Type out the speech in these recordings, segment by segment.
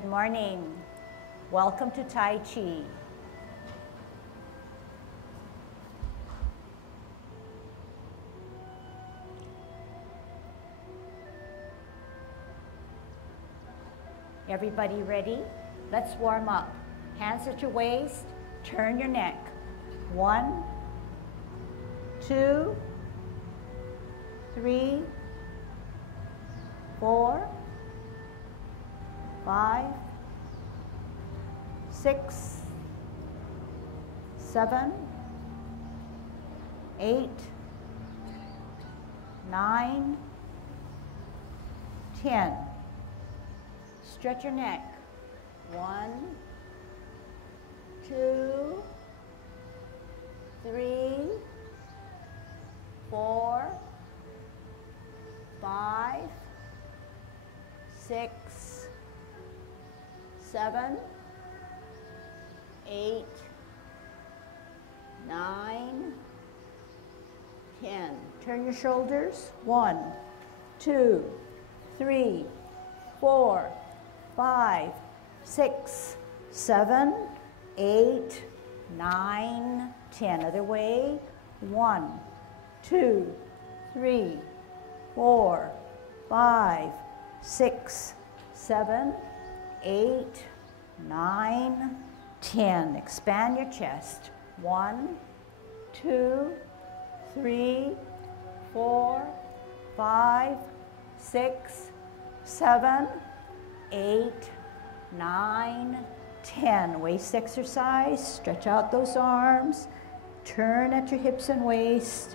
Good morning. Welcome to Tai Chi. Everybody ready? Let's warm up. Hands at your waist, turn your neck. 1, 2, 3, 4, 5, 6, 7, 8, 9, 10. Stretch your neck. 1, 2, 3, 4, 5, 6, 7, 8, 9, 10. Turn your shoulders. 1, 2, 3, 4, 5, 6, 7, 8, 9, 10. Other way. 1, 2, 3, 4, 5, 6, 7, 8, 9, 10. Expand your chest. 1, 2, 3, 4, 5, 6, 7, 8, 9, 10. Waist exercise. Stretch out those arms. Turn at your hips and waist.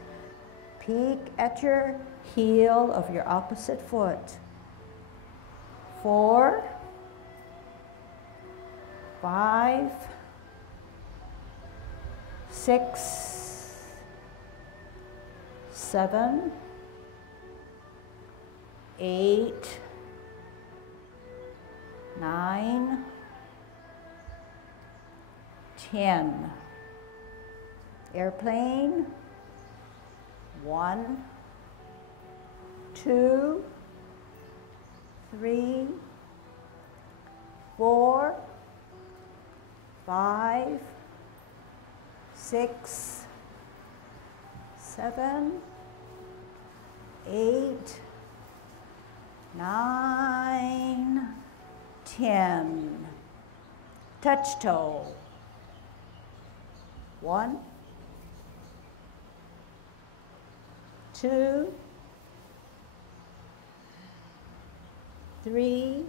Peek at your heel of your opposite foot. 4, 5, 6, 7, 8, 9, 10. Airplane. 1, 2, 3, 4, 5, 6, 7, 8, 9, 10. Touch toe. 1, 2, 3,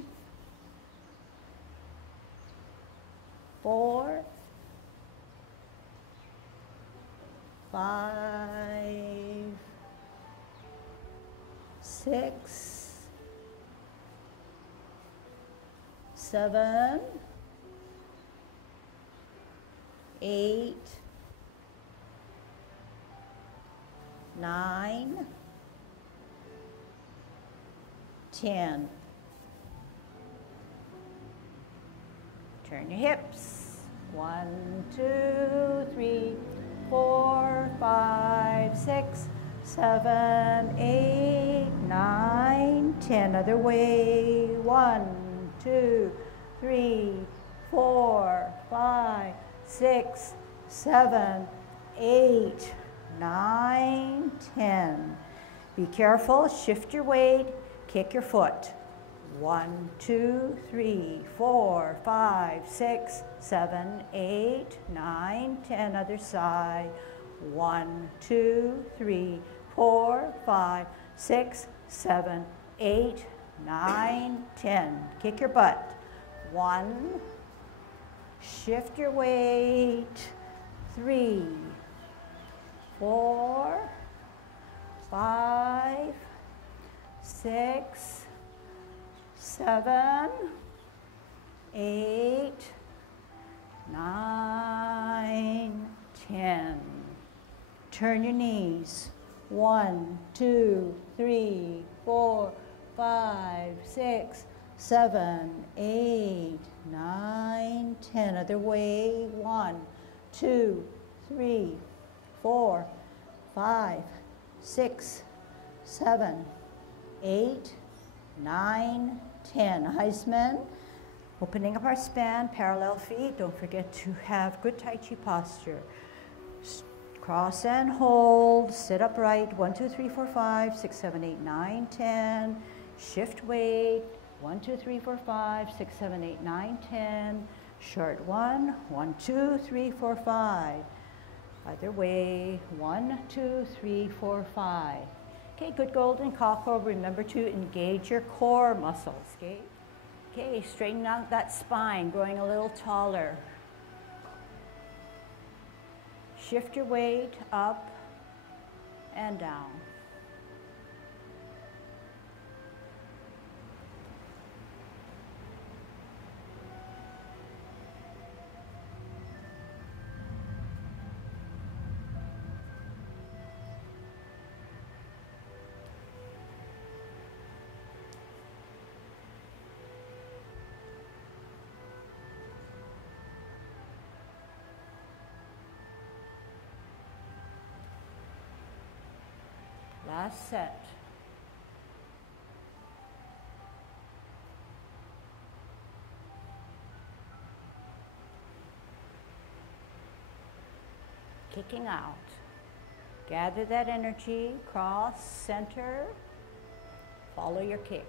4, 5, 6, 7, 8, 9, 10. Turn your hips. 1, 2, 3, 4, 5, 6, 7, 8, 9, 10. Other way. 1, 2, 3, 4, 5, 6, 7, 8, 9, 10. Be careful. Shift your weight. Kick your foot. 1, 2, 3, 4, 5, 6, 7, 8, 9, 10. Other side. 1, 2, 3, 4, 5, 6, 7, 8, 9, 10. Kick your butt. 1. Shift your weight. 3, 4, 5, 6, 7, 8, 9, 10. Turn your knees. 1, 2, 3, 4, 5, 6, 7, 8, 9, 10. Other way. 1, 2, 3, 4, 5, 6, 7, 8, 9, 10. Heisman. Opening up our span, parallel feet. Don't forget to have good Tai Chi posture. Cross and hold, sit upright. 1, 2, 3, 4, 5, 6, 7, 8, 9, 10. Shift weight. 1, 2, 3, 4, 5, 6, 7, 8, 9, 10. Short 1, 1, 2, 3, 4, 5. Either way, 1, 2, 3, 4, 5. Okay, good golden cockle. Remember to engage your core muscles, okay? Okay, straighten out that spine, growing a little taller. Shift your weight up and down. Last set. Kicking out. Gather that energy, cross, center, follow your kick.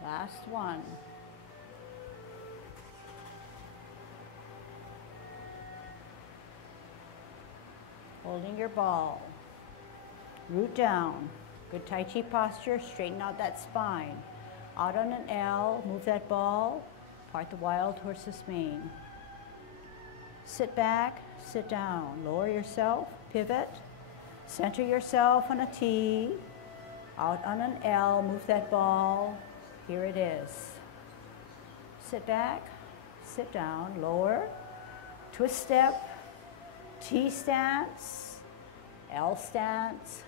Last one. Holding your ball. Root down. Good Tai Chi posture. Straighten out that spine. Out on an L. Move that ball. Part the wild horse's mane. Sit back. Sit down. Lower yourself. Pivot. Center yourself on a T. Out on an L. Move that ball. Here it is. Sit back, sit down, lower, twist step, T stance, L stance,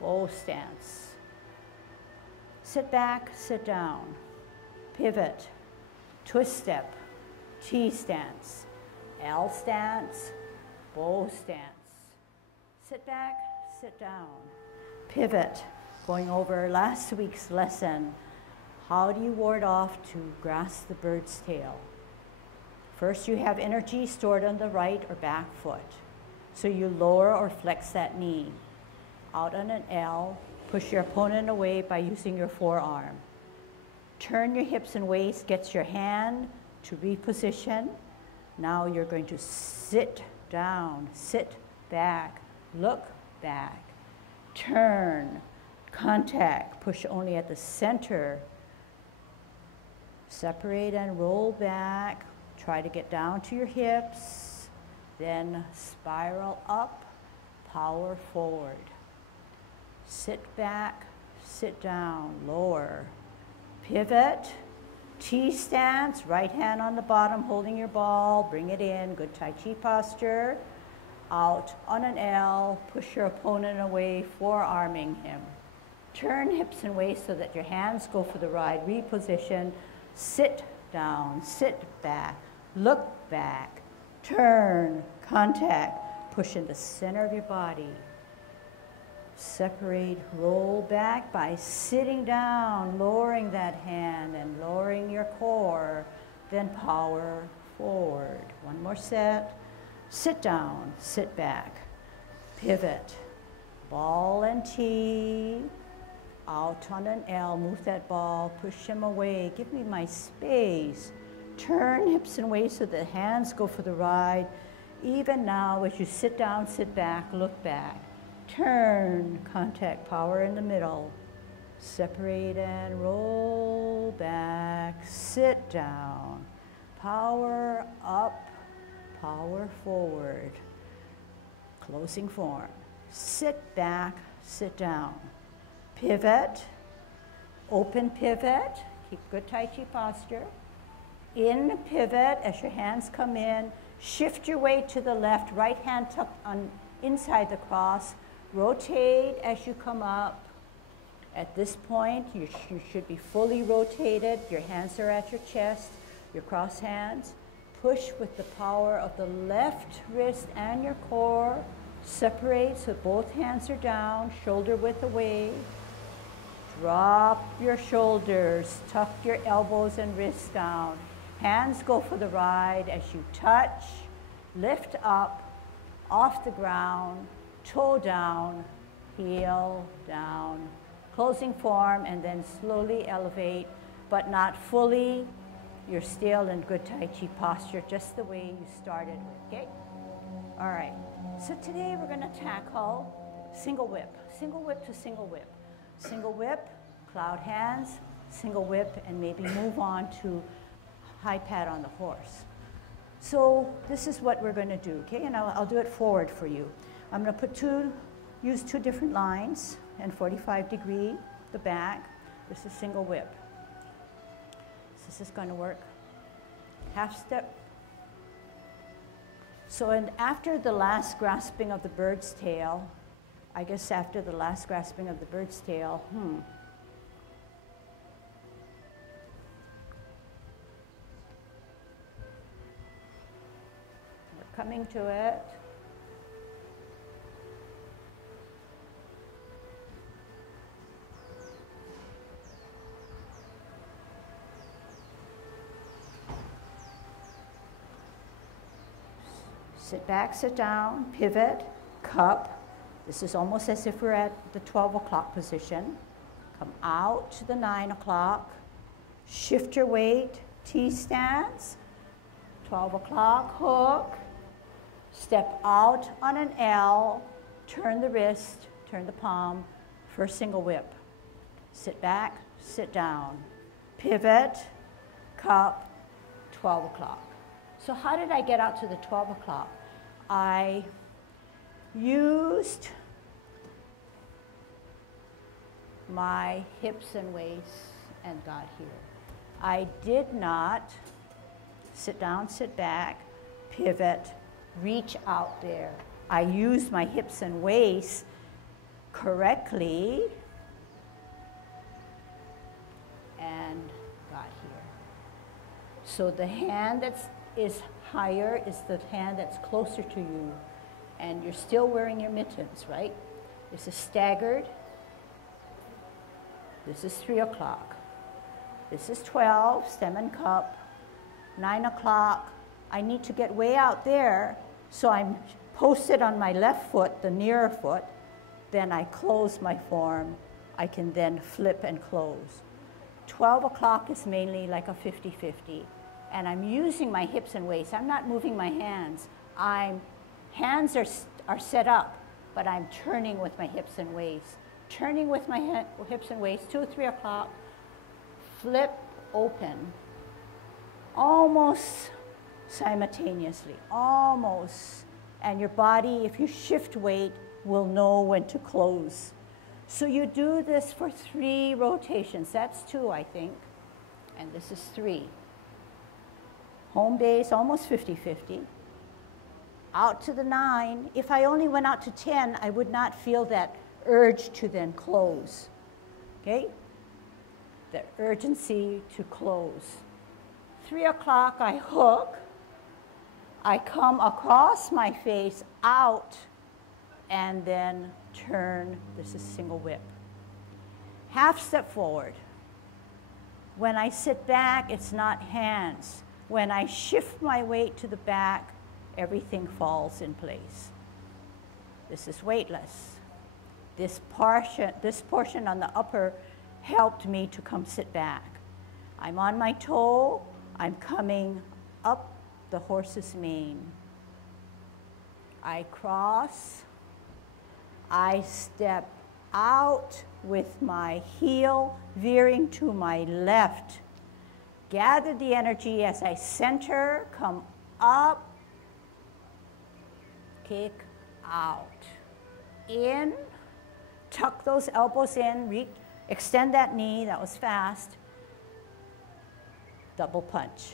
bow stance. Sit back, sit down, pivot, twist step, T stance, L stance, bow stance. Sit back, sit down, pivot. Going over last week's lesson. How do you ward off to grasp the bird's tail? First, you have energy stored on the right or back foot. So you lower or flex that knee. Out on an L, push your opponent away by using your forearm. Turn your hips and waist, get your hand to reposition. Now you're going to sit down, sit back, look back, turn, contact, push only at the center. Separate and roll back. Try to get down to your hips. Then spiral up, power forward. Sit back, sit down, lower. Pivot, T stance, right hand on the bottom holding your ball. Bring it in, good Tai Chi posture. Out on an L, push your opponent away, forearming him. Turn hips and waist so that your hands go for the ride. Reposition. Sit down, sit back, look back, turn, contact, push in the center of your body. Separate, roll back by sitting down, lowering that hand and lowering your core, then power forward. One more set. Sit down, sit back, pivot, ball and T. Out on an L, move that ball, push him away, give me my space. Turn hips and waist so the hands go for the ride. Even now, as you sit down, sit back, look back. Turn, contact, power in the middle. Separate and roll back, sit down. Power up, power forward. Closing form. Sit back, sit down. Pivot, Open pivot, keep good Tai Chi posture. In pivot, as your hands come in, shift your weight to the left, right hand tucked on inside the cross. Rotate as you come up. At this point, you should be fully rotated. Your hands are at your chest, your cross hands. Push with the power of the left wrist and your core. Separate so both hands are down, shoulder width away. Drop your shoulders, tuck your elbows and wrists down. Hands go for the ride as you touch, lift up, off the ground, toe down, heel down. Closing form, and then slowly elevate, but not fully. You're still in good Tai Chi posture, just the way you started, okay? All right, so today we're gonna tackle single whip to single whip. Single whip, cloud hands, single whip, and maybe move on to high pat on the horse. So this is what we're gonna do, okay? And I'll do it forward for you. I'm gonna use two different lines and 45-degree, the back. This is single whip. So this is gonna work. Half step. So after the last grasping of the bird's tail, I guess after the last grasping of the bird's tail, we're coming to it. Sit back, sit down, pivot, cup. This is almost as if we're at the 12 o'clock position. Come out to the 9 o'clock. Shift your weight, T-stance. 12 o'clock, hook. Step out on an L. Turn the wrist, turn the palm. First single whip. Sit back, sit down. Pivot, cup, 12 o'clock. So how did I get out to the 12 o'clock? I used my hips and waists and got here. I did not sit down, sit back, pivot, reach out there. I used my hips and waists correctly and got here. So the hand that is higher is the hand that's closer to you. And you're still wearing your mittens, right? This is staggered. This is 3 o'clock. This is 12, stem and cup. 9 o'clock, I need to get way out there, so I'm posted on my left foot, the nearer foot. Then I close my form. I can then flip and close. 12 o'clock is mainly like a 50-50. And I'm using my hips and waists. I'm not moving my hands. Hands are set up, but I'm turning with my hips and waists. Turning with my hips and waists, 2, 3 o'clock, flip open, almost simultaneously, almost. And your body, if you shift weight, will know when to close. So you do this for 3 rotations. That's 2, I think, and this is 3. Home base, almost 50-50. Out to the 9. If I only went out to 10, I would not feel that urge to then close, okay? The urgency to close. 3 o'clock, I hook. I come across my face out and then turn. This is single whip. Half step forward. When I sit back, it's not hands. When I shift my weight to the back, everything falls in place. This is weightless. This portion on the upper helped me to come sit back. I'm on my toe. I'm coming up the horse's mane. I cross. I step out with my heel veering to my left. Gather the energy as I center, come up, kick out. In, tuck those elbows in, Extend that knee, that was fast. Double punch.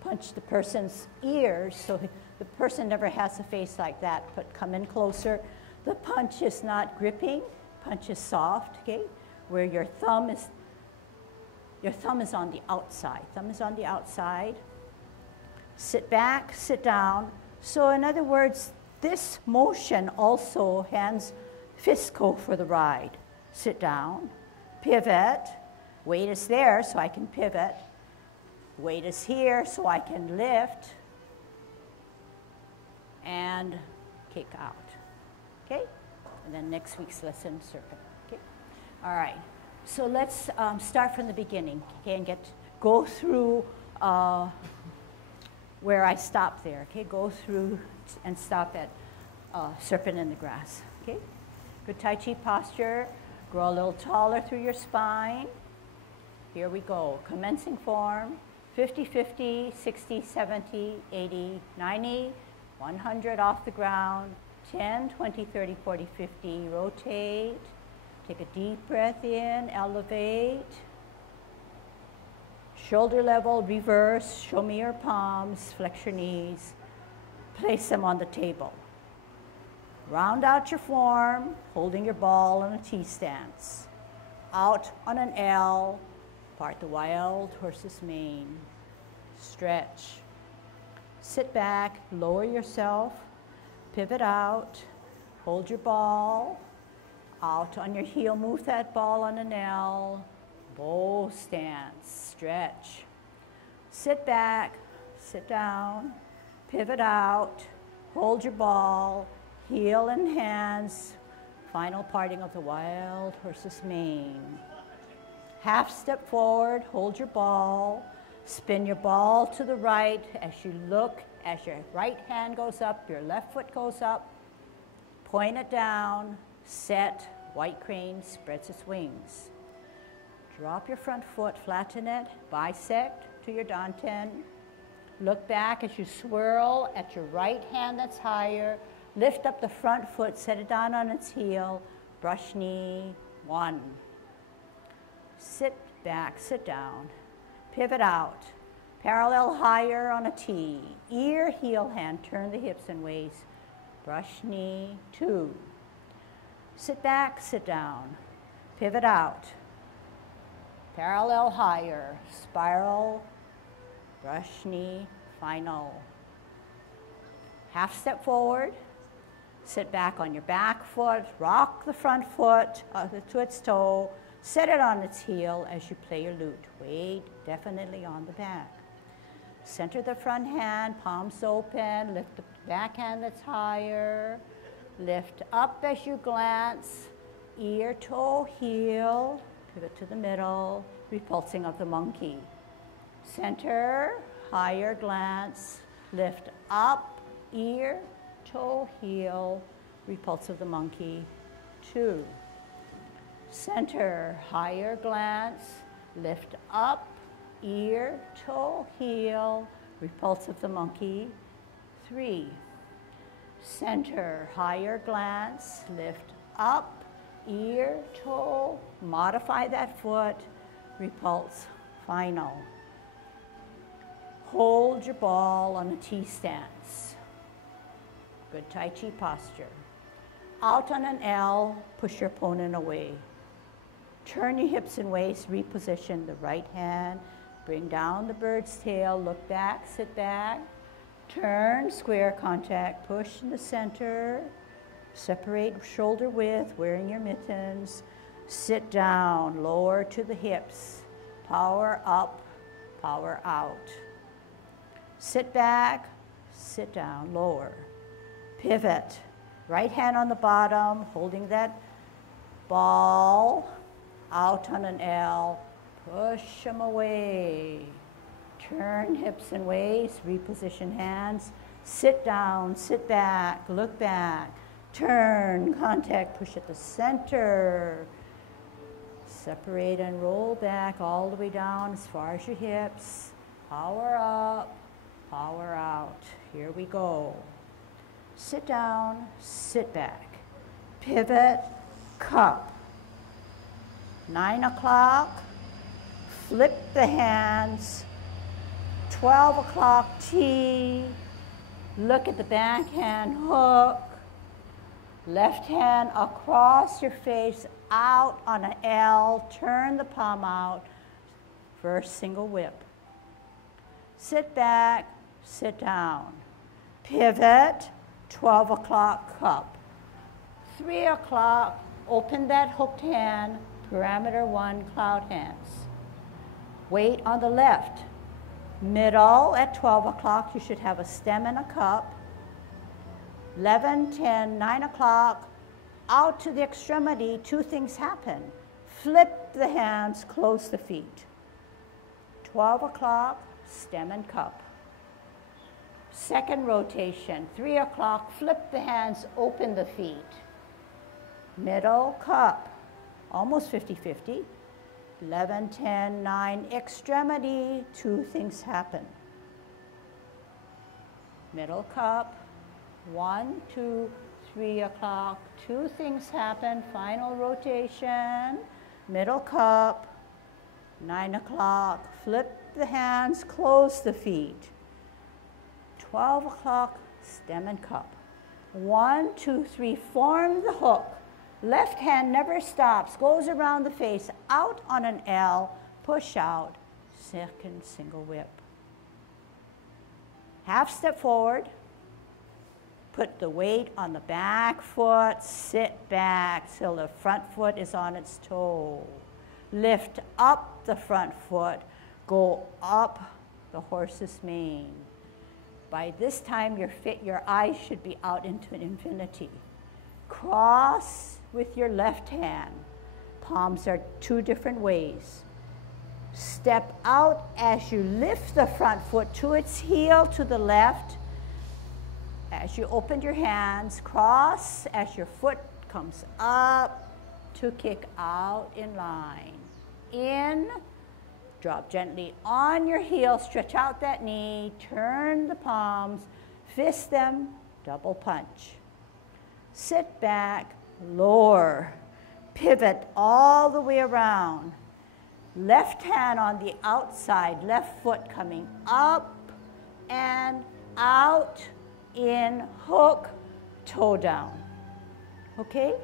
Punch the person's ears so the person never has a face like that, but come in closer. The punch is not gripping, punch is soft, okay? Where your thumb is on the outside. Thumb is on the outside. Sit back, sit down. So in other words, this motion also fists go for the ride. Sit down, pivot. Weight is there so I can pivot. Weight is here so I can lift and kick out. Okay? And then next week's lesson, serpent. Okay? All right. So let's start from the beginning, okay, and go through where I stopped there. Okay, go through and stop at serpent in the grass. Okay, good Tai Chi posture. Grow a little taller through your spine. Here we go. Commencing form. 50, 50, 60, 70, 80, 90, 100 off the ground. 10, 20, 30, 40, 50. Rotate. Take a deep breath in, elevate. Shoulder level, reverse. Show me your palms, flex your knees. Place them on the table. Round out your form, holding your ball in a T stance. Out on an L, part the wild horse's mane. Stretch. Sit back, lower yourself, pivot out, hold your ball. Out on your heel, move that ball on an L. Bow stance, stretch. Sit back, sit down, pivot out, hold your ball, heel and hands. Final parting of the wild horse's mane. Half step forward, hold your ball, spin your ball to the right as you look, as your right hand goes up, your left foot goes up, point it down, set. White crane spreads its wings. Drop your front foot, flatten it, bisect to your danten. Look back as you swirl at your right hand that's higher. Lift up the front foot, set it down on its heel. Brush knee, 1. Sit back, sit down. Pivot out. Parallel higher on a T. Ear, heel, hand, turn the hips and waist. Brush knee, 2. Sit back, sit down, pivot out, parallel higher, spiral, brush knee, final. Half step forward, sit back on your back foot, rock the front foot to its toe, set it on its heel as you play your lute. Weight definitely on the back. Center the front hand, palms open, lift the back hand that's higher. Lift up as you glance, ear, toe, heel, pivot to the middle, repulsing of the monkey. Center, higher glance, lift up, ear, toe, heel, repulse of the monkey, 2. Center, higher glance, lift up, ear, toe, heel, repulse of the monkey, 3. Center, higher glance, lift up, ear, toe, modify that foot, repulse, final. Hold your ball on a T stance. Good Tai Chi posture. Out on an L, push your opponent away. Turn your hips and waist, reposition the right hand, bring down the bird's tail, look back, sit back. Turn, square contact, push in the center, separate shoulder width, wearing your mittens, sit down, lower to the hips, power up, power out. Sit back, sit down, lower, pivot, right hand on the bottom, holding that ball, out on an L, push them away. Turn hips and waist, reposition hands, sit down, sit back, look back, turn, contact, push at the center, separate and roll back all the way down as far as your hips, power up, power out, here we go. Sit down, sit back, pivot, cup, 9 o'clock, flip the hands, 12 o'clock T, look at the backhand hook, left hand across your face, out on an L, turn the palm out, first single whip. Sit back, sit down. Pivot, 12 o'clock cup. 3 o'clock, open that hooked hand, parameter 1, cloud hands. Weight on the left. Middle at 12 o'clock, you should have a stem and a cup. 11, 10, 9 o'clock, out to the extremity, two things happen. Flip the hands, close the feet. 12 o'clock, stem and cup. Second rotation, 3 o'clock, flip the hands, open the feet. Middle cup, almost 50-50. 11, 10, 9, extremity, two things happen. Middle cup, 1, 2, 3 o'clock, two things happen. Final rotation, middle cup, 9 o'clock, flip the hands, close the feet. 12 o'clock, stem and cup. 1, 2, 3, form the hook. Left hand never stops, goes around the face, out on an L, push out, second single whip. Half step forward, put the weight on the back foot, sit back till the front foot is on its toe. Lift up the front foot, go up the horse's mane. By this time, your eyes should be out into infinity. Cross with your left hand. Palms are two different ways. Step out as you lift the front foot to its heel to the left. As you open your hands, cross as your foot comes up to kick out in line. In, drop gently on your heel, stretch out that knee, turn the palms, fist them, double punch. Sit back, lower, pivot all the way around. Left hand on the outside, left foot coming up and out, in, hook, toe down. Okay?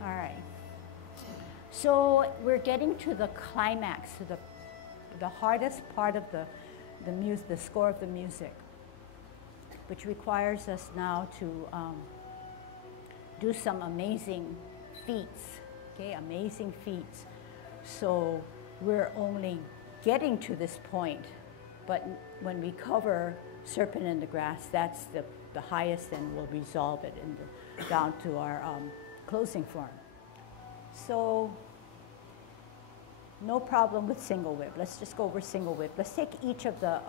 All right. So we're getting to the climax, to the hardest part of the score of the music, which requires us now to do some amazing feats, okay, amazing feats. So we're only getting to this point, but when we cover Serpent in the Grass, that's the highest, and we'll resolve it down to our closing form. So no problem with single whip. Let's just go over single whip. Let's take each of the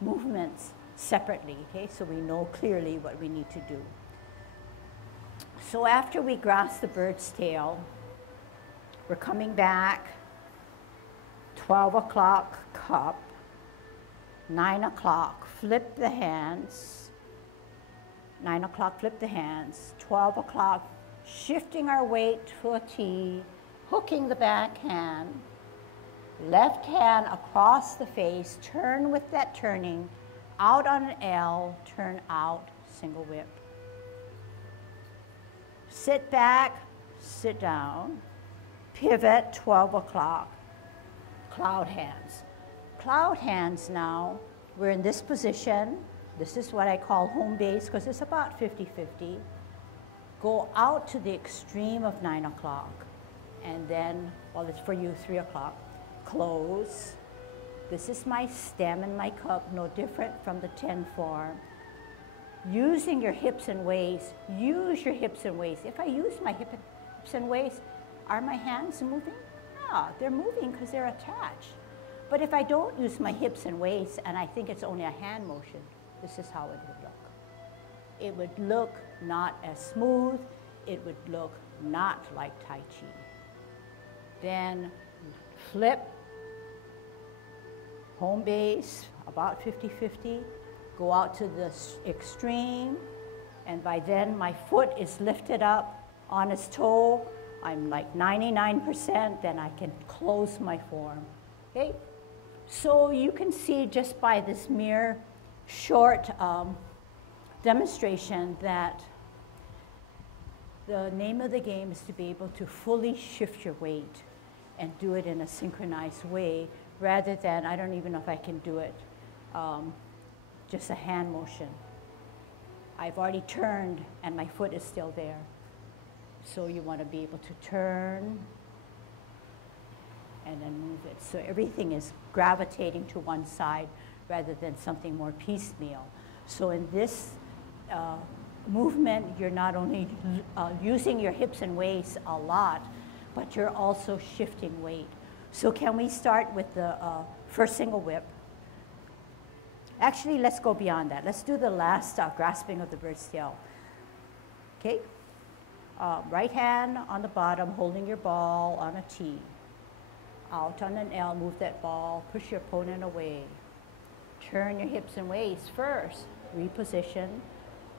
movements separately, okay, so we know clearly what we need to do. So after we grasp the bird's tail, we're coming back, 12 o'clock cup, 9 o'clock, flip the hands, 9 o'clock, flip the hands, 12 o'clock, shifting our weight to a T, hooking the back hand, left hand across the face, turn with that turning, out on an L, turn out, single whip. Sit back, sit down, pivot, 12 o'clock, cloud hands. Cloud hands now, we're in this position. This is what I call home base because it's about 50-50. Go out to the extreme of 9 o'clock. And then, well, it's for you, 3 o'clock. Close. This is my stem and my cup, no different from the 10 form. Using your hips and waist, use your hips and waist. If I use my hips and waist, are my hands moving? Yeah, they're moving because they're attached. But if I don't use my hips and waist and I think it's only a hand motion, this is how it would look. It would look not as smooth. It would look not like Tai Chi. Then flip, home base, about 50-50. Go out to the extreme, and by then my foot is lifted up on its toe. I'm like 99%, then I can close my form. Okay? So you can see just by this mere short demonstration that the name of the game is to be able to fully shift your weight and do it in a synchronized way rather than, I don't even know if I can do it, just a hand motion. I've already turned and my foot is still there. So you want to be able to turn and then move it. So everything is gravitating to one side rather than something more piecemeal. So in this movement, you're not only using your hips and waist a lot, but you're also shifting weight. So can we start with the first single whip? Actually, let's go beyond that. Let's do the last grasping of the bird's tail. Okay? Right hand on the bottom, holding your ball on a T. Out on an L, move that ball, push your opponent away. Turn your hips and waist first. Reposition.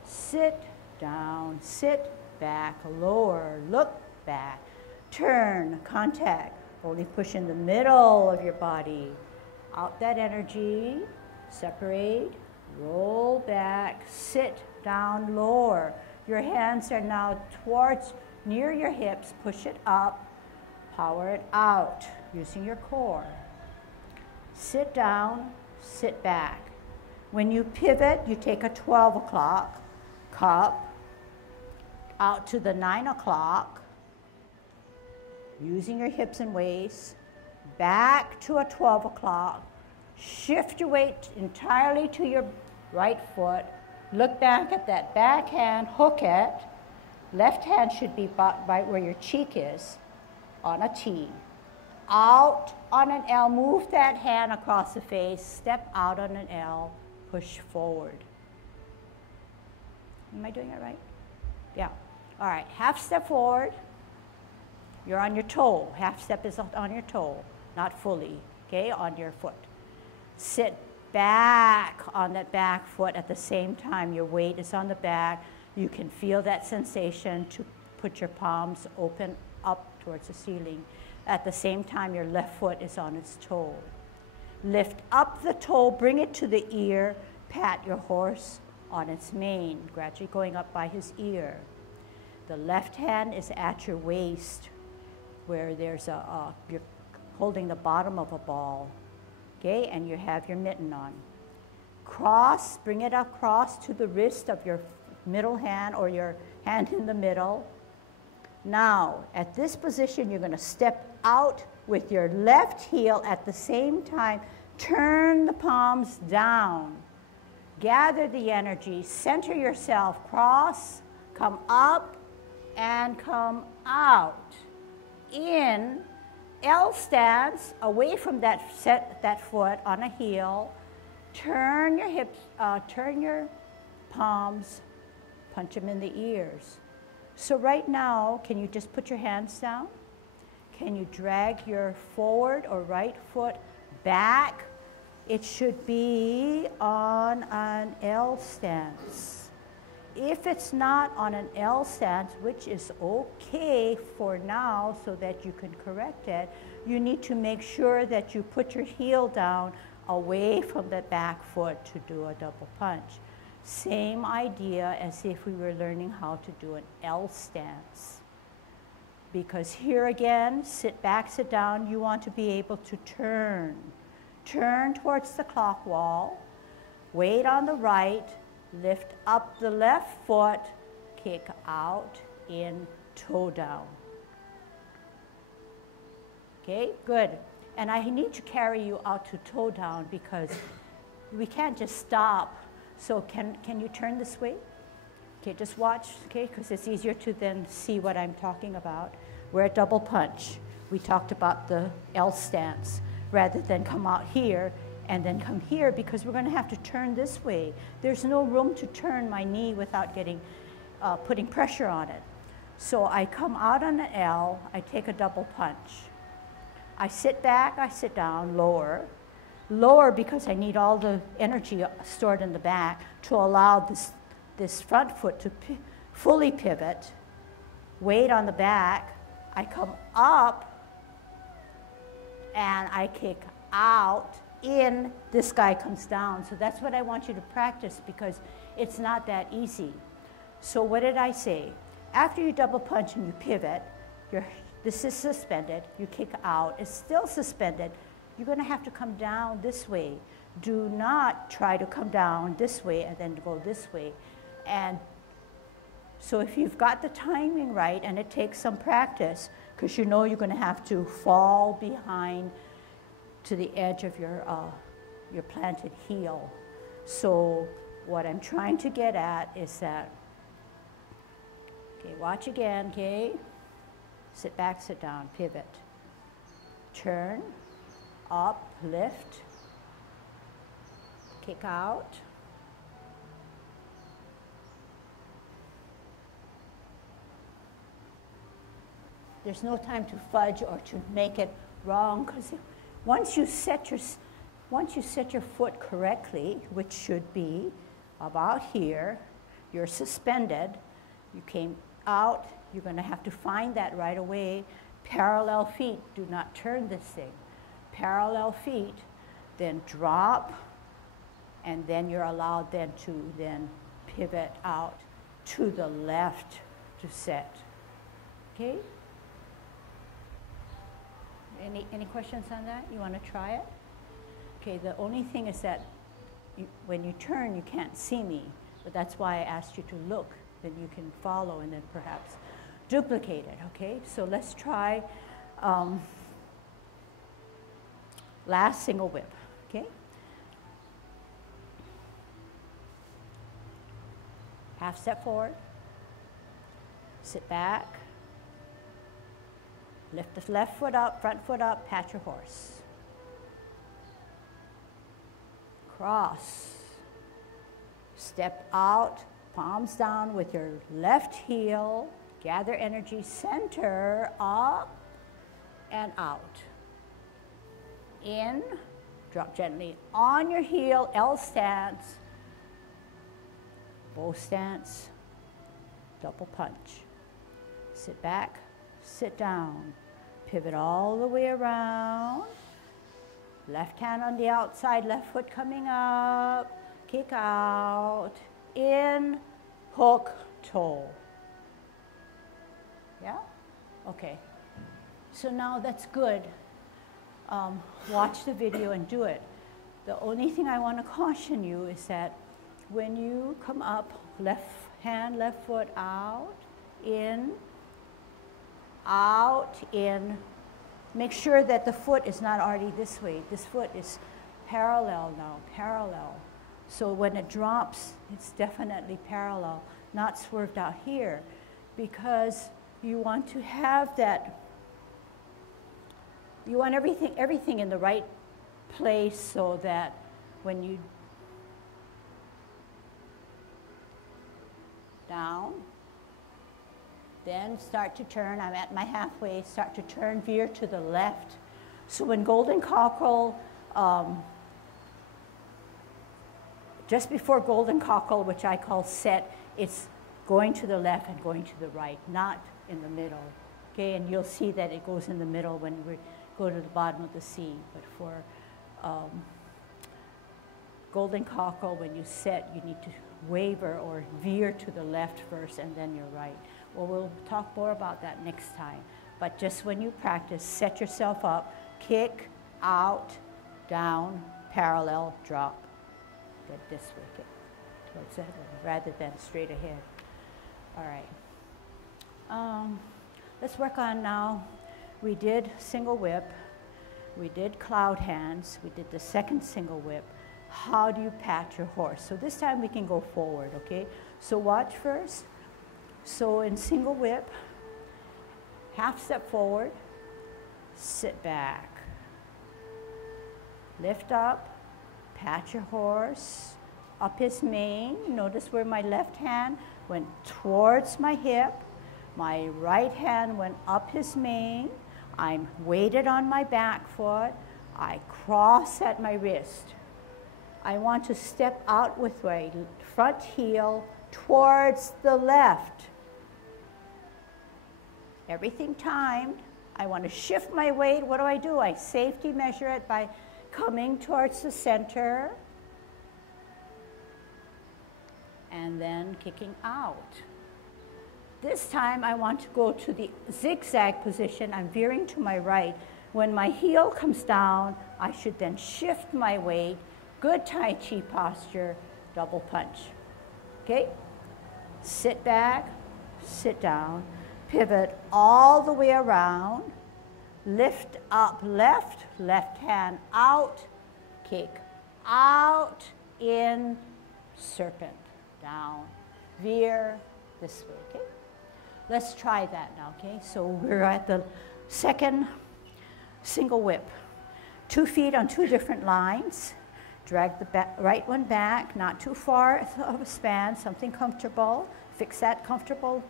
Sit down, sit back, lower, look back. Turn, contact. Only push in the middle of your body. Out that energy. Separate, roll back, sit down, lower. Your hands are now towards, near your hips, push it up, power it out, using your core. Sit down, sit back. When you pivot, you take a 12 o'clock cup out to the 9 o'clock, using your hips and waist, back to a 12 o'clock, shift your weight entirely to your right foot. Look back at that back hand, hook it. Left hand should be right where your cheek is on a T. Out on an L, move that hand across the face, step out on an L, push forward. Am I doing it right? Yeah. All right, half step forward. You're on your toe. Half step is on your toe, not fully, okay, on your foot. Sit back on that back foot at the same time. Your weight is on the back. You can feel that sensation to put your palms open up towards the ceiling. At the same time, your left foot is on its toe. Lift up the toe, bring it to the ear, pat your horse on its mane, gradually going up by his ear. The left hand is at your waist, where there's you're holding the bottom of a ball. Okay, and you have your mitten on. Cross, bring it across to the wrist of your middle hand or your hand in the middle. Now, at this position, you're going to step out with your left heel at the same time. Turn the palms down. Gather the energy. Center yourself. Cross, come up, and come out. In L stance, away from that foot on a heel. Turn your hips, turn your palms, punch them in the ears. So right now, can you just put your hands down? Can you drag your forward or right foot back? It should be on an L stance. If it's not on an L stance, which is okay for now so that you can correct it, you need to make sure that you put your heel down away from the back foot to do a double punch. Same idea as if we were learning how to do an L stance. Because here again, sit back, sit down, you want to be able to turn. Turn towards the clock wall, weight on the right, lift up the left foot, kick out, in, toe down. Okay, good. And I need to carry you out to toe down because we can't just stop. So can you turn this way? Okay, just watch, okay, because it's easier to then see what I'm talking about. We're at double punch. We talked about the L stance rather than come out here and then come here because we're going to have to turn this way. There's no room to turn my knee without getting, putting pressure on it. So I come out on an L, I take a double punch. I sit back, I sit down, lower. Lower because I need all the energy stored in the back to allow this front foot to fully pivot. Weight on the back, I come up and I kick out, in, this guy comes down. So that's what I want you to practice because it's not that easy. So what did I say? After you double punch and you pivot, this is suspended, you kick out, it's still suspended, you're gonna have to come down this way. Do not try to come down this way and then go this way. And so if you've got the timing right, and it takes some practice, because you know you're gonna have to fall behind to the edge of your planted heel. So what I'm trying to get at is that, okay, watch again, okay? Sit back, sit down, pivot. Turn, up, lift, kick out. There's no time to fudge or to make it wrong, because once you set your foot correctly, which should be about here, you're suspended, you came out, you're going to have to find that right away. Parallel feet, do not turn this thing. Parallel feet, then drop, and then you're allowed then to pivot out to the left to set. Okay? Any questions on that? You want to try it? Okay, the only thing is that when you turn, you can't see me, but that's why I asked you to look, then you can follow and then perhaps duplicate it, okay? So let's try last single whip, okay? Half step forward, sit back, lift the left foot up, front foot up, pat your horse. Cross, step out, palms down with your left heel, gather energy, center, up and out. In, drop gently on your heel, L stance, bow stance, double punch. Sit back, sit down, pivot all the way around. Left hand on the outside, left foot coming up, kick out, in, hook, toe. Yeah? Okay. So now that's good. Watch the video and do it. The only thing I want to caution you is that when you come up, left hand, left foot out, in, make sure that the foot is not already this way. This foot is parallel now, parallel. So when it drops, it's definitely parallel, not swerved out here, because you want to have that, you want everything in the right place so that when you down, then start to turn, I'm at my halfway, start to turn, veer to the left. So when golden cockerel, just before golden cockerel, which I call set, it's going to the left and going to the right, not in the middle. Okay, and you'll see that it goes in the middle when we go to the bottom of the C. But for golden cockerel, when you set, you need to waver or veer to the left first and then you're right. Well, we'll talk more about that next time. But just when you practice, set yourself up, kick, out, down, parallel, drop. Get this way, kick towards that rather than straight ahead. All right. Let's work on now. We did single whip. We did cloud hands. We did the second single whip. How do you pat your horse? So this time we can go forward, okay? So watch first. So in single whip, half step forward, sit back. Lift up, pat your horse, up his mane. Notice where my left hand went towards my hip. My right hand went up his mane. I'm weighted on my back foot. I cross at my wrist. I want to step out with my front heel towards the left. Everything timed. I want to shift my weight. What do? I safety measure it by coming towards the center and then kicking out. This time I want to go to the zigzag position. I'm veering to my right. When my heel comes down, I should then shift my weight. Good Tai Chi posture, double punch. Okay? Sit back, sit down, pivot all the way around, lift up left, left hand out, kick out, in, serpent, down, veer this way, okay? Let's try that now, okay? So we're at the second single whip. 2 feet on 2 different lines. Drag the right one back, not too far of a span, something comfortable. Fix that comfortable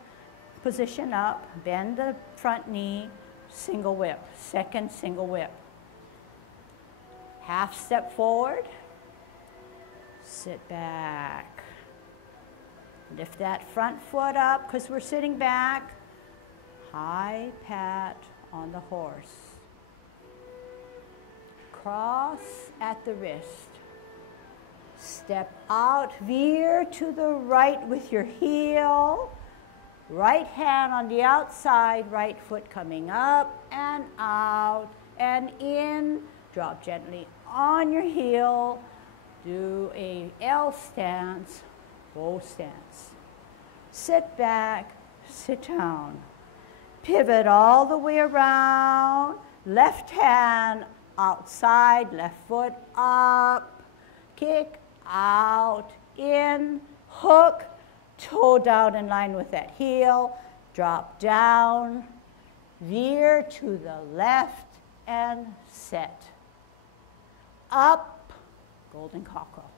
position up. Bend the front knee, single whip. Second single whip. Half step forward. Sit back. Lift that front foot up because we're sitting back. High pat on the horse. Cross at the wrist. Step out, veer to the right with your heel. Right hand on the outside, right foot coming up and out and in. Drop gently on your heel. Do a L stance, bow stance. Sit back, sit down. Pivot all the way around. Left hand outside, left foot up. Kick out, in, hook, toe down in line with that heel, drop down, veer to the left and set. Up, golden cockerel.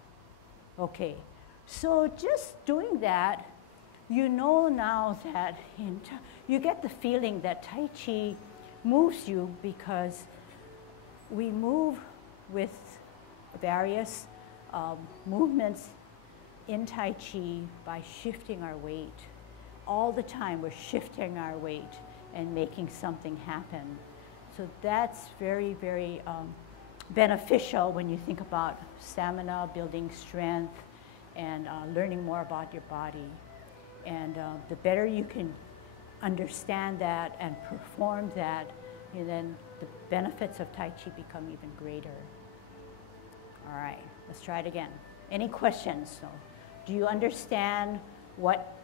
Okay, so just doing that, you know now that you get the feeling that Tai Chi moves you because we move with various movements in Tai Chi by shifting our weight. All the time we're shifting our weight and making something happen. So that's very, very beneficial when you think about stamina, building strength, and learning more about your body. And the better you can understand that and perform that, then the benefits of Tai Chi become even greater. All right, let's try it again. Any questions? So, do you understand what?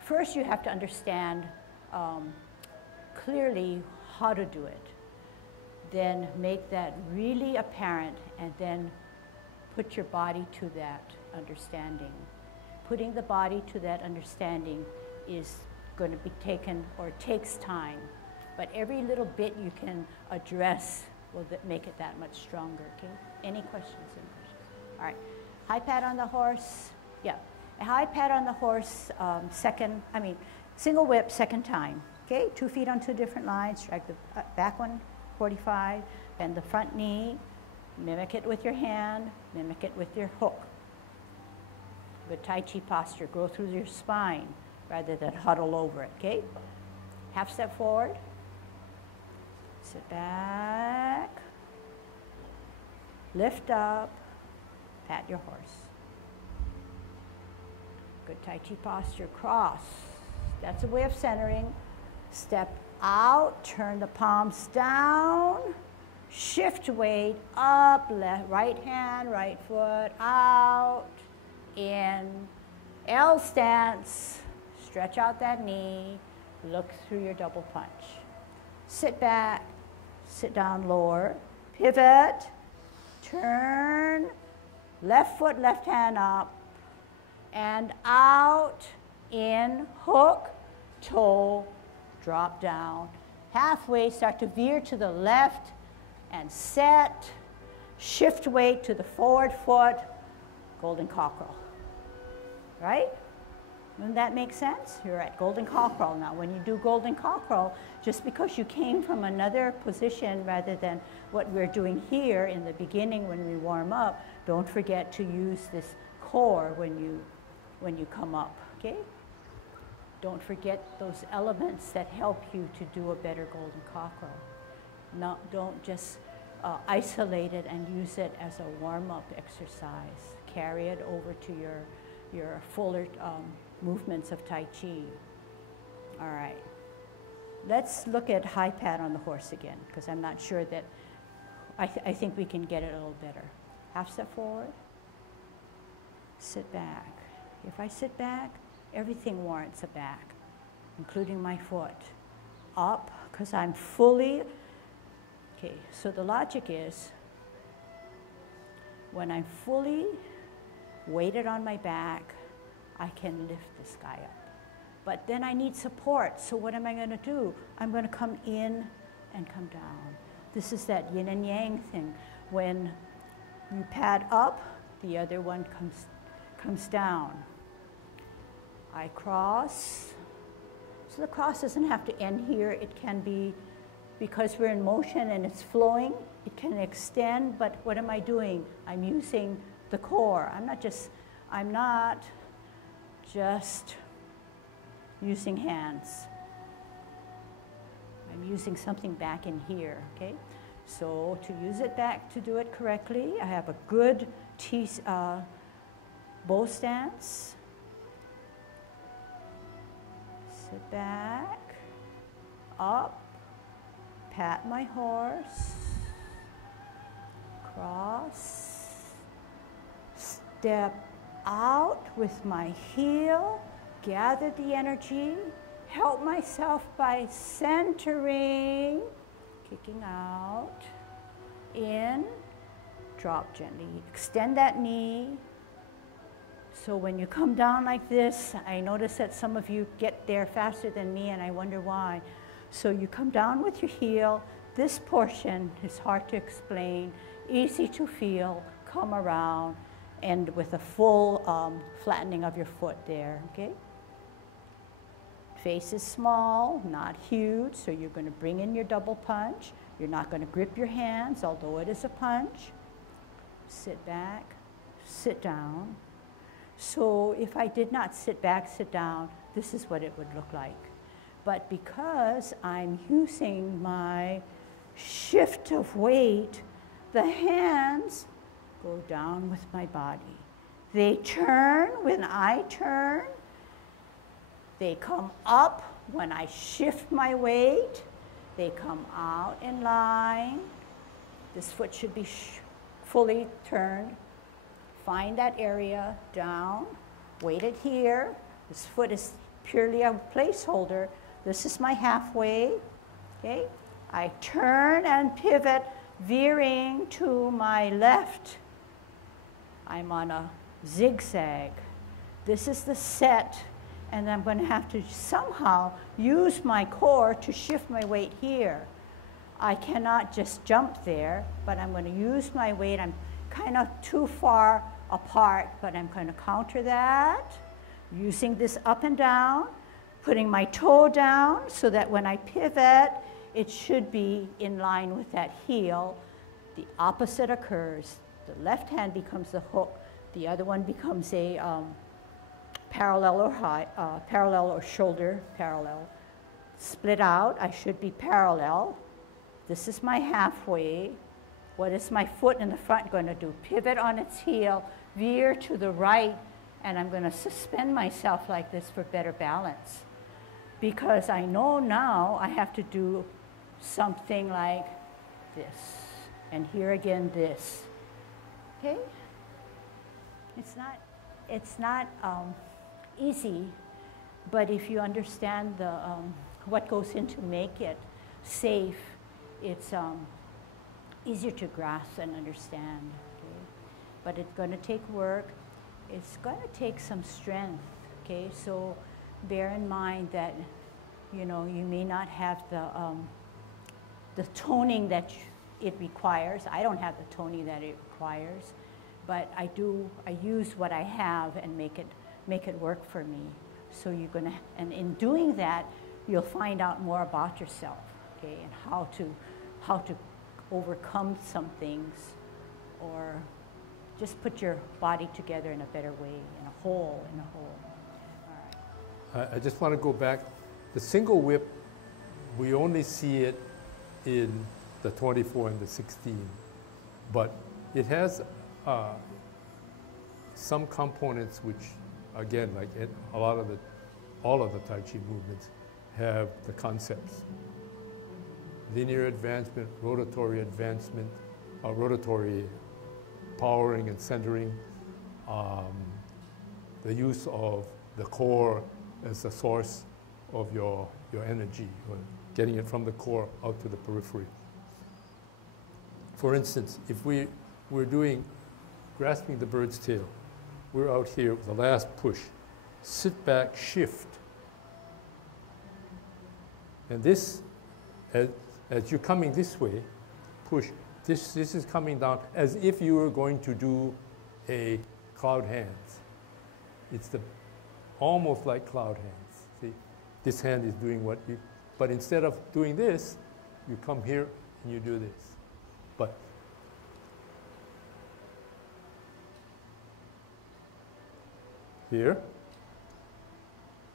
First, you have to understand clearly how to do it. Then make that really apparent, and then put your body to that understanding. Putting the body to that understanding is going to be taken, or takes time. But every little bit you can address will make it that much stronger, okay? Any questions? All right, high pat on the horse. Yeah, a high pat on the horse, single whip, second time. Okay, 2 feet on 2 different lines, drag the back one, 45, bend the front knee, mimic it with your hand, mimic it with your hook. Good Tai Chi posture, go through your spine rather than huddle over it, okay? Half step forward, sit back, lift up, pat your horse. Good Tai Chi posture, cross. That's a way of centering. Step out, turn the palms down, shift weight up, left, right hand, right foot, out, in, L stance, stretch out that knee, look through your double punch. Sit back, sit down lower, pivot, turn, left foot, left hand up, and out, in, hook, toe, drop down. Halfway, start to veer to the left and set. Shift weight to the forward foot, golden cockerel. Right? Doesn't that make sense? You're at golden cockerel now. When you do golden cockerel, just because you came from another position rather than what we're doing here in the beginning when we warm up, don't forget to use this core when you come up, okay? Don't forget those elements that help you to do a better golden cockerel. Don't just isolate it and use it as a warm-up exercise. Carry it over to your fuller movements of Tai Chi. All right. Let's look at high pat on the horse again, because I'm not sure that, I think we can get it a little better. Half step forward, sit back. If I sit back, everything warrants a back, including my foot. Up, because I'm fully, okay, so the logic is, when I'm fully weighted on my back, I can lift this guy up. But then I need support, so what am I going to do? I'm going to come in and come down. This is that yin and yang thing. When you pad up, the other one comes down. I cross. So the cross doesn't have to end here. It can be, because we're in motion and it's flowing, it can extend, but what am I doing? I'm using the core. I'm not just using hands. I'm using something back in here, okay? So to use it back, to do it correctly, I have a good bow stance. Sit back, up, pat my horse, cross, step out with my heel, gather the energy, help myself by centering, kicking out, in, drop gently, extend that knee. So when you come down like this, I notice that some of you get there faster than me, and I wonder why. So you come down with your heel. This portion is hard to explain, easy to feel, come around, and with a full flattening of your foot there, okay? Face is small, not huge, so you're going to bring in your double punch. You're not going to grip your hands, although it is a punch. Sit back, sit down. So if I did not sit back, sit down, this is what it would look like. But because I'm using my shift of weight, the hands go down with my body. They turn when I turn. They come up when I shift my weight. They come out in line. This foot should be fully turned. Find that area, down, weight it here. This foot is purely a placeholder. This is my halfway, okay? I turn and pivot, veering to my left. I'm on a zigzag. This is the set, and I'm going to have to somehow use my core to shift my weight here. I cannot just jump there, but I'm going to use my weight. I'm kind of too far apart, but I'm going to counter that, using this up and down, putting my toe down so that when I pivot, it should be in line with that heel. The opposite occurs. The left hand becomes the hook. The other one becomes a parallel or shoulder parallel. Split out, I should be parallel. This is my halfway. What is my foot in the front going to do? Pivot on its heel, veer to the right, and I'm going to suspend myself like this for better balance. Because I know now I have to do something like this. And here again, this. Okay? It's not easy, but if you understand what goes into make it safe, it's easier to grasp and understand. Okay? But it's going to take work. It's going to take some strength. Okay, so bear in mind that you may not have the toning that it requires. I don't have the toning that it requires, but I use what I have and make it work for me. So you're gonna, and in doing that, you'll find out more about yourself, okay, and how to overcome some things, or just put your body together in a better way, in a whole. All right. I just want to go back. The single whip, we only see it in the 24 and the 16, but it has some components which, again, like all of the Tai Chi movements have the concepts. Linear advancement, rotatory powering and centering, the use of the core as the source of your energy, or getting it from the core out to the periphery. For instance, if we're doing grasping the bird's tail, we're out here with the last push, sit back, shift. And this, as you're coming this way, push. This is coming down as if you were going to do a cloud hands. It's almost like cloud hands. See, this hand is doing what you, but instead of doing this, you come here and you do this. But here,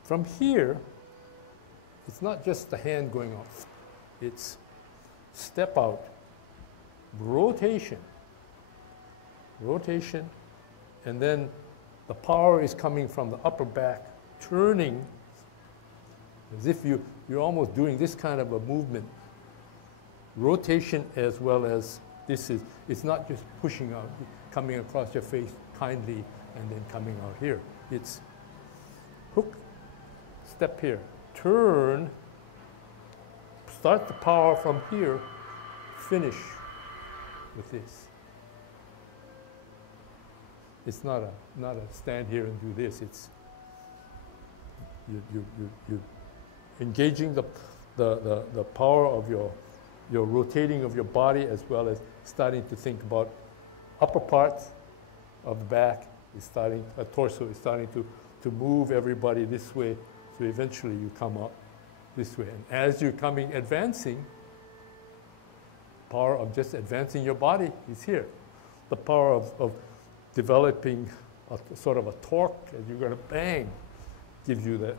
from here, it's not just the hand going off. It's step out, rotation, and then the power is coming from the upper back, turning as if you're almost doing this kind of a movement. Rotation as well as it's not just pushing out, coming across your face kindly and then coming out here. It's hook, step here, turn, start the power from here, finish with this. It's not a stand here and do this. It's you engaging the power of your rotating of your body, as well as starting to think about upper parts of the back is starting, a torso is starting to move everybody this way. So eventually you come up this way. And as you're advancing, power of just advancing your body is here. The power of developing a sort of a torque as you're going to bang gives you the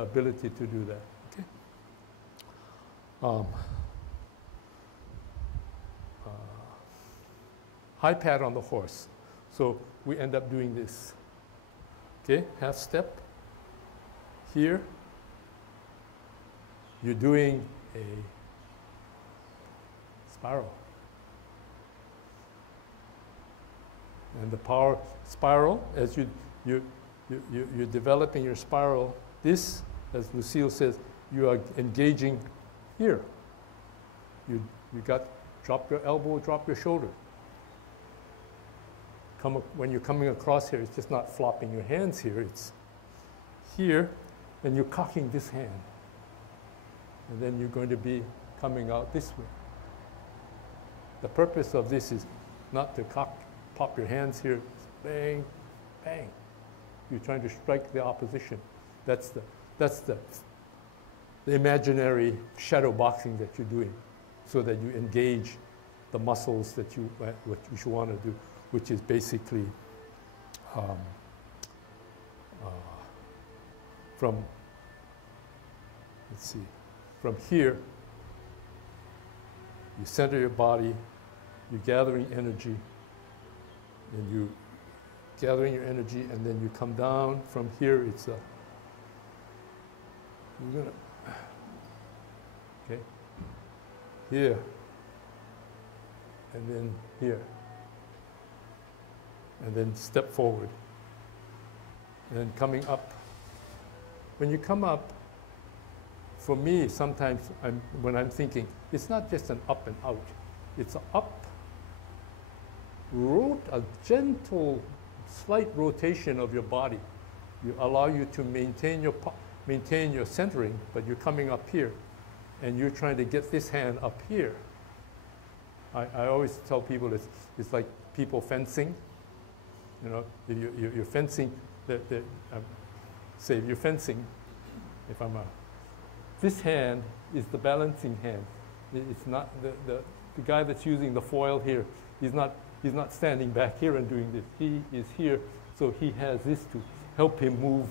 ability to do that. Okay. High pad on the horse. So we end up doing this. Okay, half step. Here, you're doing a spiral. And the power spiral, as you're developing your spiral, this, as Lucille says, you are engaging here. You drop your elbow, drop your shoulder. When you're coming across here, it's just not flopping your hands here, it's here, and you're cocking this hand. And then you're going to be coming out this way. The purpose of this is not to pop your hands here, bang, bang. You're trying to strike the opposition. That's the imaginary shadow boxing that you're doing, so that you engage the muscles that you want to do, which is basically from here, you center your body, you're gathering energy, and you gathering your energy, and then you come down from here. It's you're gonna, okay, here, and then here, and then step forward, and then coming up. When you come up, for me, sometimes when I'm thinking, it's not just an up and out. It's an up, a gentle, slight rotation of your body. You allow you to maintain your centering, but you're coming up here, and you're trying to get this hand up here. I always tell people it's like people fencing. You know, you're fencing. Say you're fencing. If this hand is the balancing hand. It's not the guy that's using the foil here. He's not standing back here and doing this. He is here, so he has this to help him move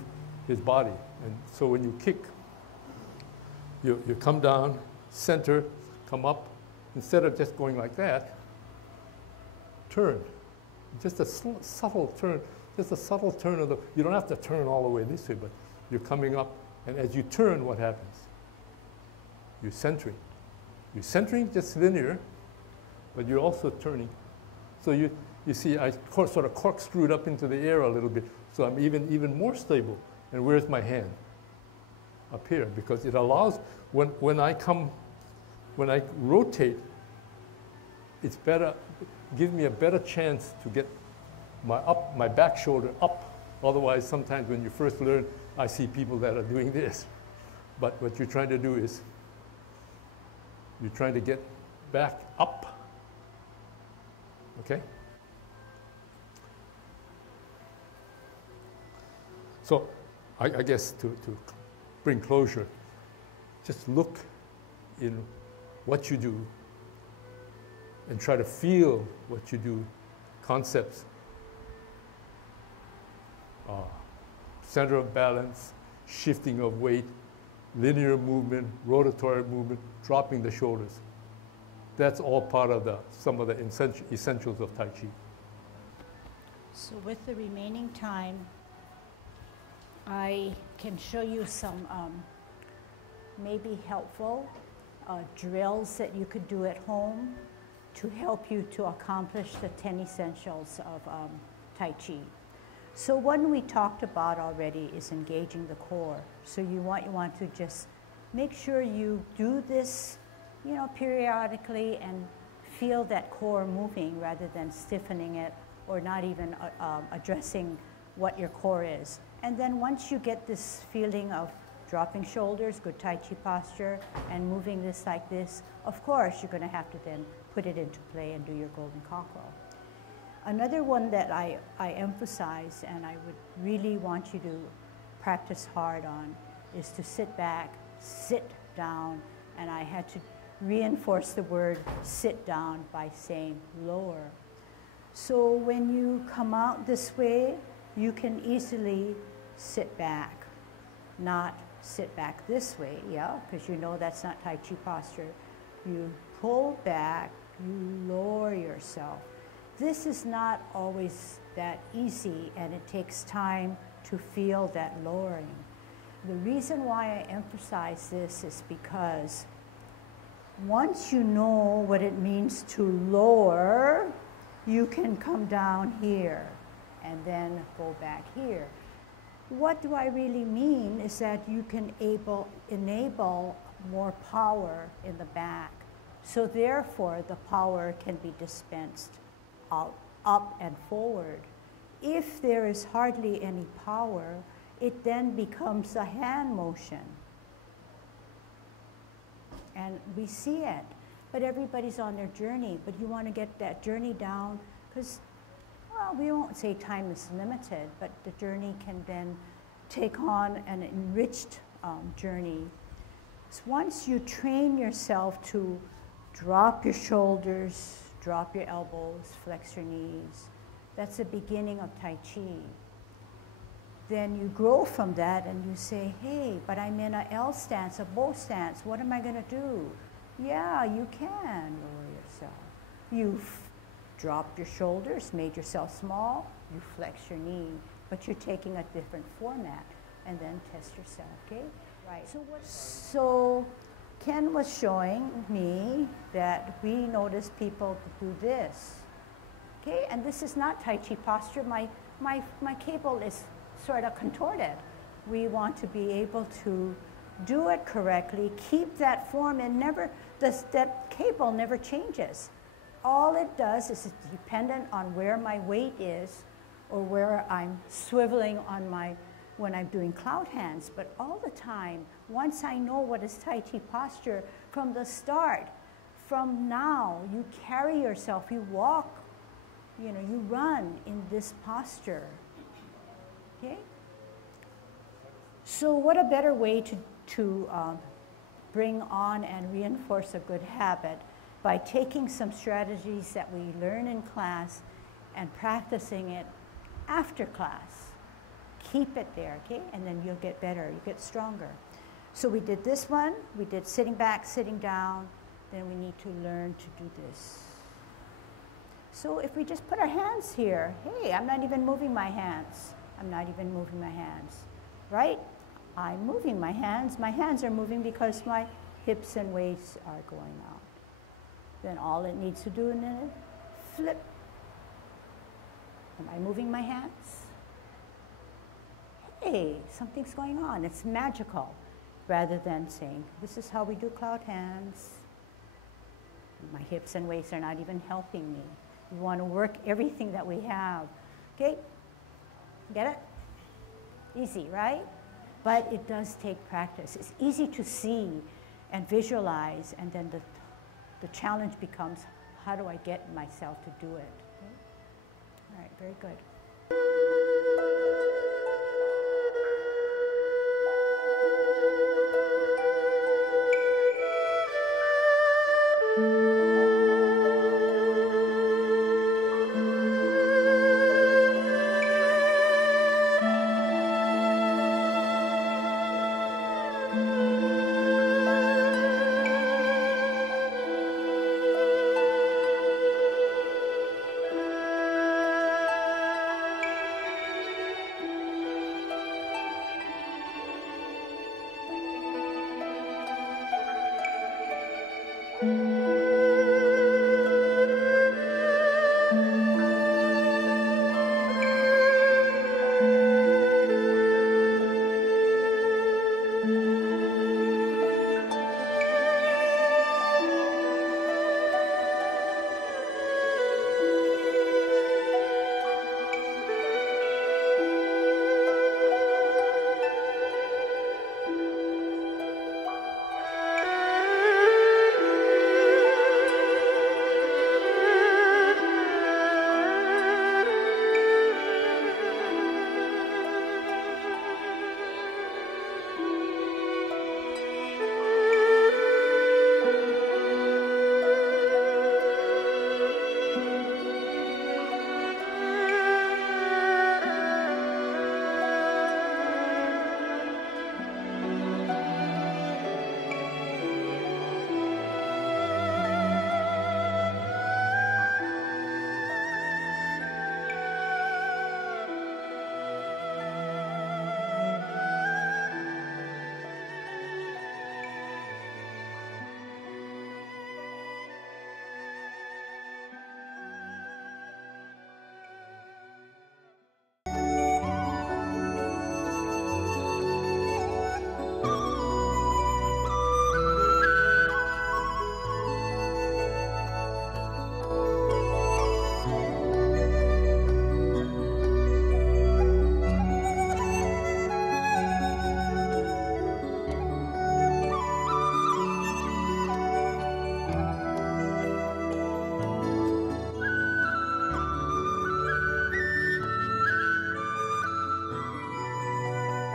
his body. And so when you kick, you come down, center, come up. Instead of just going like that, turn. Just a subtle turn. Just a subtle turn of the, you don't have to turn all the way this way, but you're coming up, and as you turn, what happens? You're centering. You're centering just linear, but you're also turning. So you see, I sort of corkscrewed up into the air a little bit, so I'm even more stable. And where's my hand? Up here, because it allows, when I rotate, it's better, gives me a better chance to get my back shoulder up. Otherwise, sometimes when you first learn, I see people that are doing this. But what you're trying to do is, you're trying to get back up, okay? So I guess to bring closure, just look in what you do and try to feel what you do, concepts, center of balance, shifting of weight, linear movement, rotatory movement, dropping the shoulders. That's all part of some of the essentials of Tai Chi. So with the remaining time, I can show you some maybe helpful drills that you could do at home to help you to accomplish the 10 essentials of Tai Chi. So one we talked about already is engaging the core. So you want to just make sure you do this, periodically and feel that core moving rather than stiffening it or not even addressing what your core is. And then once you get this feeling of dropping shoulders, good Tai Chi posture, and moving this like this, of course you're going to have to then put it into play and do your golden cockerel. Another one that I emphasize and I would really want you to practice hard on is to sit back, sit down, and I had to reinforce the word sit down by saying lower. So when you come out this way, you can easily sit back, not sit back this way, because you know that's not Tai Chi posture. You pull back, you lower yourself. This is not always that easy, and it takes time to feel that lowering. The reason why I emphasize this is because once you know what it means to lower, you can come down here and then go back here. What do I really mean is that you can enable more power in the back. So therefore, the power can be dispensed out, up and forward. If there is hardly any power, it then becomes a hand motion. And we see it, but everybody's on their journey, but you want to get that journey down because, well, we won't say time is limited, but the journey can then take on an enriched journey. So once you train yourself to drop your shoulders, drop your elbows, flex your knees. That's the beginning of Tai Chi. Then you grow from that and you say, hey, but I'm in a L stance, a bow stance. What am I going to do? Yeah, you can lower yourself. You've dropped your shoulders, made yourself small, you flex your knee, but you're taking a different format and then test yourself, okay? Right. So Ken was showing me that we notice people do this, okay? And this is not Tai Chi posture. My cable is sort of contorted. We want to be able to do it correctly, keep that form, and that cable never changes. All it does is it's dependent on where my weight is or where I'm swiveling on when I'm doing cloud hands. But all the time, once I know what is Tai Chi posture from the start, from now, you carry yourself, you walk, you run in this posture, okay? So what a better way to bring on and reinforce a good habit by taking some strategies that we learn in class and practicing it after class. Keep it there, okay? And then you'll get better, you get stronger. So we did this one, we did sitting back, sitting down, then we need to learn to do this. So if we just put our hands here, hey, I'm not even moving my hands. I'm not even moving my hands, right? I'm moving my hands. My hands are moving because my hips and waists are going out. Then all it needs to do is flip. Am I moving my hands? Hey, something's going on. It's magical. Rather than saying, this is how we do cloud hands. My hips and waists are not even helping me. We want to work everything that we have. Okay? Get it? Easy, right? But it does take practice. It's easy to see and visualize, and then the challenge becomes, how do I get myself to do it? Okay? All right, very good. Mm-hmm.